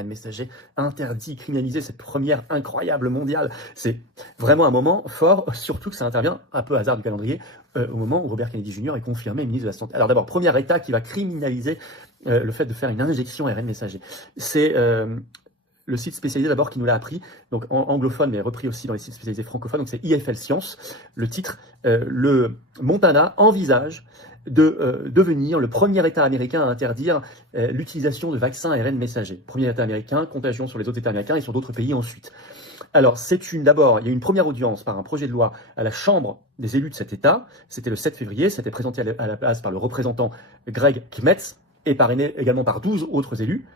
ARN messager, interdit, criminalisé, cette première incroyable mondiale. C'est vraiment un moment fort, surtout que ça intervient, un peu hasard du calendrier, au moment où Robert Kennedy Jr. est confirmé ministre de la Santé. Alors d'abord, premier État qui va criminaliser le fait de faire une injection ARN messager. C'est le site spécialisé d'abord qui nous l'a appris, donc anglophone mais repris aussi dans les sites spécialisés francophones, donc c'est IFL Science. Le titre, le Montana envisage de devenir le premier État américain à interdire l'utilisation de vaccins ARN messagers. Premier État américain, contagion sur les autres États américains et sur d'autres pays ensuite. Alors, d'abord, il y a eu une première audience par un projet de loi à la Chambre des élus de cet État. C'était le 7 février, c'était présenté à la base par le représentant Greg Kmetz et parrainé également par 12 autres élus.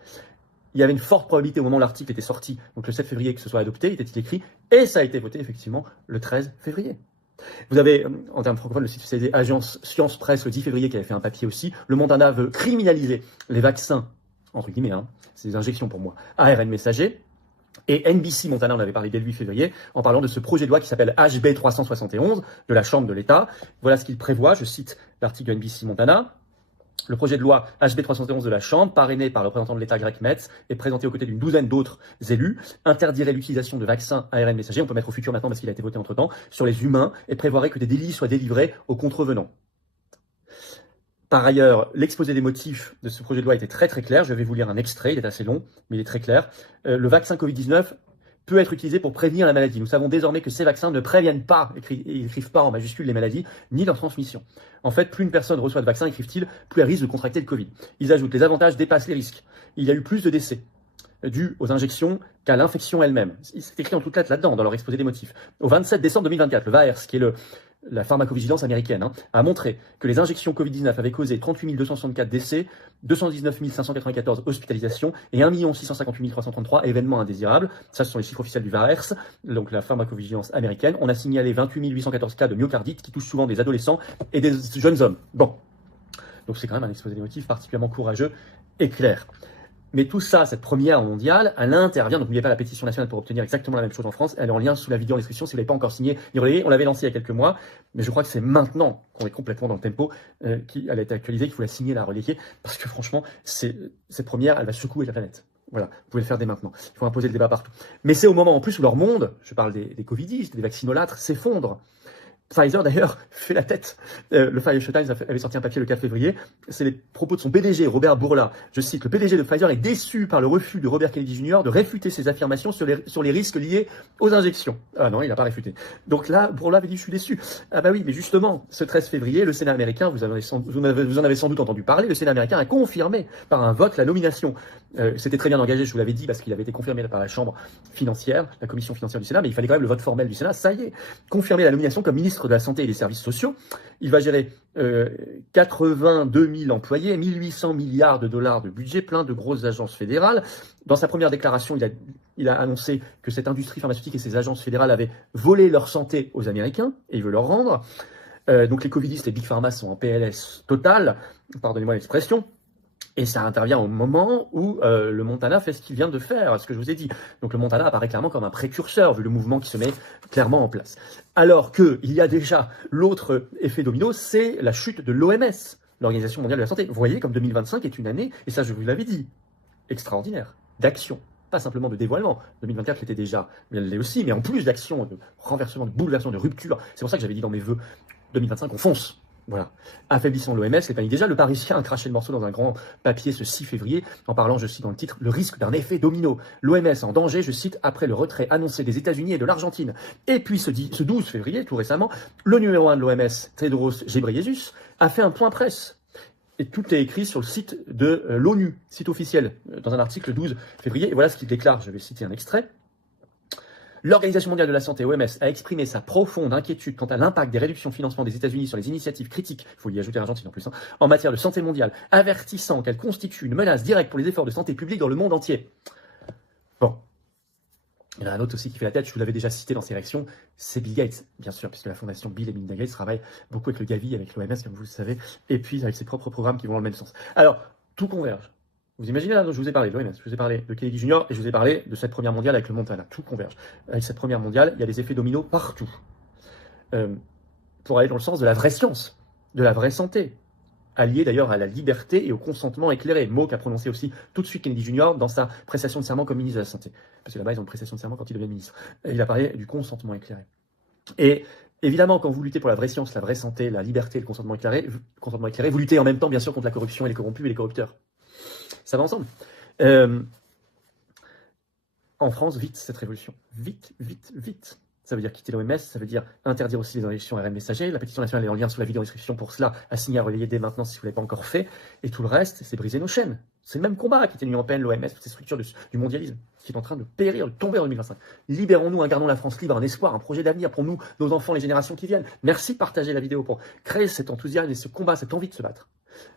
Il y avait une forte probabilité au moment où l'article était sorti, donc le 7 février, que ce soit adopté, était-il écrit, et ça a été voté effectivement le 13 février. Vous avez, en termes francophones, le site spécialisé Agence Science Presse le 10 février qui avait fait un papier aussi. Le Montana veut criminaliser les vaccins, entre guillemets, c'est des injections pour moi, ARN messager. Et NBC Montana, on avait parlé dès le 8 février, en parlant de ce projet de loi qui s'appelle HB 371 de la Chambre de l'État. Voilà ce qu'il prévoit, je cite l'article de NBC Montana. Le projet de loi HB 311 de la Chambre, parrainé par le représentant de l'État Greg Metz et présenté aux côtés d'une douzaine d'autres élus, interdirait l'utilisation de vaccins ARN messagers, on peut mettre au futur maintenant parce qu'il a été voté entre-temps, sur les humains et prévoirait que des délits soient délivrés aux contrevenants. Par ailleurs, l'exposé des motifs de ce projet de loi était très très clair. Je vais vous lire un extrait, il est assez long, mais il est très clair. Le vaccin Covid-19 peut être utilisé pour prévenir la maladie. Nous savons désormais que ces vaccins ne préviennent pas, ils écrivent pas en majuscule les maladies, ni leur transmission. En fait, plus une personne reçoit de vaccins, écrivent-ils, plus elle risque de contracter le Covid. Ils ajoutent, les avantages dépassent les risques. Il y a eu plus de décès dus aux injections qu'à l'infection elle-même. C'est écrit en toutes lettres là-dedans, dans leur exposé des motifs. Au 27 décembre 2024, le VAERS, qui est la pharmacovigilance américaine, a montré que les injections Covid-19 avaient causé 38 264 décès, 219 594 hospitalisations et 1 658 333 événements indésirables. Ça, ce sont les chiffres officiels du VAERS, donc la pharmacovigilance américaine. On a signalé 28 814 cas de myocardite qui touchent souvent des adolescents et des jeunes hommes. Bon, donc c'est quand même un exposé des motifs particulièrement courageux et clair. Mais tout ça, cette première mondiale, elle intervient, donc n'oubliez pas la pétition nationale pour obtenir exactement la même chose en France, elle est en lien sous la vidéo en description si vous ne l'avez pas encore signée, ni relayée. On l'avait lancé il y a quelques mois, mais je crois que c'est maintenant qu'on est complètement dans le tempo, elle a été actualisée, qu'il faut la signer, la relayer, parce que franchement, cette première, elle va secouer la planète. Voilà, vous pouvez le faire dès maintenant. Il faut imposer le débat partout. Mais c'est au moment en plus où leur monde, je parle des covidistes, des vaccinolâtres, s'effondre. Pfizer, d'ailleurs, fait la tête. Le Financial Times avait sorti un papier le 4 février. C'est les propos de son PDG, Robert Bourla. Je cite, le PDG de Pfizer est déçu par le refus de Robert Kennedy Jr. de réfuter ses affirmations sur les risques liés aux injections. Ah non, il n'a pas réfuté. Donc là, Bourla avait dit, je suis déçu. Ah bah oui, mais justement, ce 13 février, le Sénat américain, vous en avez sans doute entendu parler, le Sénat américain a confirmé par un vote la nomination. C'était très bien engagé, je vous l'avais dit, parce qu'il avait été confirmé par la Chambre financière, la commission financière du Sénat, mais il fallait quand même le vote formel du Sénat. Ça y est, confirmer la nomination comme ministre de la Santé et des Services sociaux. Il va gérer 82 000 employés, 1 800 milliards de dollars de budget, plein de grosses agences fédérales. Dans sa première déclaration, il a annoncé que cette industrie pharmaceutique et ces agences fédérales avaient volé leur santé aux Américains, et il veut leur rendre. Donc les covidistes et Big Pharma sont en PLS total, pardonnez-moi l'expression. Et ça intervient au moment où le Montana fait ce qu'il vient de faire, ce que je vous ai dit. Donc le Montana apparaît clairement comme un précurseur, vu le mouvement qui se met clairement en place. Alors qu'il y a déjà l'autre effet domino, c'est la chute de l'OMS, l'Organisation mondiale de la santé. Vous voyez comme 2025 est une année, et ça je vous l'avais dit, extraordinaire, d'action. Pas simplement de dévoilement. 2024 l'était déjà, mais elle l'est aussi, mais en plus d'action, de renversement, de bouleversement, de rupture. C'est pour ça que j'avais dit dans mes vœux, 2025 on fonce. Voilà. Affaiblissant l'OMS, les paniques. Déjà, le Parisien a craché le morceau dans un grand papier ce 6 février, en parlant, je cite dans le titre, le risque d'un effet domino. L'OMS en danger, je cite, après le retrait annoncé des États-Unis et de l'Argentine. Et puis, ce 12 février, tout récemment, le numéro 1 de l'OMS, Tedros Ghebreyesus, a fait un point presse. Et tout est écrit sur le site de l'ONU, site officiel, dans un article le 12 février. Et voilà ce qu'il déclare. Je vais citer un extrait. L'Organisation mondiale de la santé, OMS, a exprimé sa profonde inquiétude quant à l'impact des réductions de financement des États-Unis sur les initiatives critiques, il faut y ajouter l'Argentine en plus, en matière de santé mondiale, avertissant qu'elle constitue une menace directe pour les efforts de santé publique dans le monde entier. Bon. Il y en a un autre aussi qui fait la tête, je vous l'avais déjà cité dans ses réactions, c'est Bill Gates, bien sûr, puisque la fondation Bill et Melinda Gates travaille beaucoup avec le Gavi, avec l'OMS, comme vous le savez, et puis avec ses propres programmes qui vont dans le même sens. Alors, tout converge. Vous imaginez, là, je vous ai parlé de l'OMS, je vous ai parlé de Kennedy Jr. et je vous ai parlé de cette première mondiale avec le Montana. Tout converge. Avec cette première mondiale, il y a des effets dominos partout. Pour aller dans le sens de la vraie science, de la vraie santé. allié d'ailleurs à la liberté et au consentement éclairé, mot qu'a prononcé aussi tout de suite Kennedy Jr. dans sa prestation de serment comme ministre de la Santé. Parce que là-bas, ils ont une prestation de serment quand ils deviennent ministre. Et il a parlé du consentement éclairé. Et évidemment, quand vous luttez pour la vraie science, la vraie santé, la liberté et le consentement éclairé, vous luttez en même temps, bien sûr, contre la corruption et les corrompus et les corrupteurs. Ça va ensemble. En France, vite cette révolution. Vite, vite, vite. Ça veut dire quitter l'OMS, ça veut dire interdire aussi les injections ARN messager. La pétition nationale est en lien sous la vidéo description pour cela, à signer, à relayer dès maintenant si vous ne l'avez pas encore fait. Et tout le reste, c'est briser nos chaînes. C'est le même combat qui était l'Union européenne, l'OMS, toutes ces structures du mondialisme, qui est en train de périr, de tomber en 2025. Libérons-nous, incarnons la France libre, un espoir, un projet d'avenir pour nous, nos enfants, les générations qui viennent. Merci de partager la vidéo pour créer cet enthousiasme et ce combat, cette envie de se battre.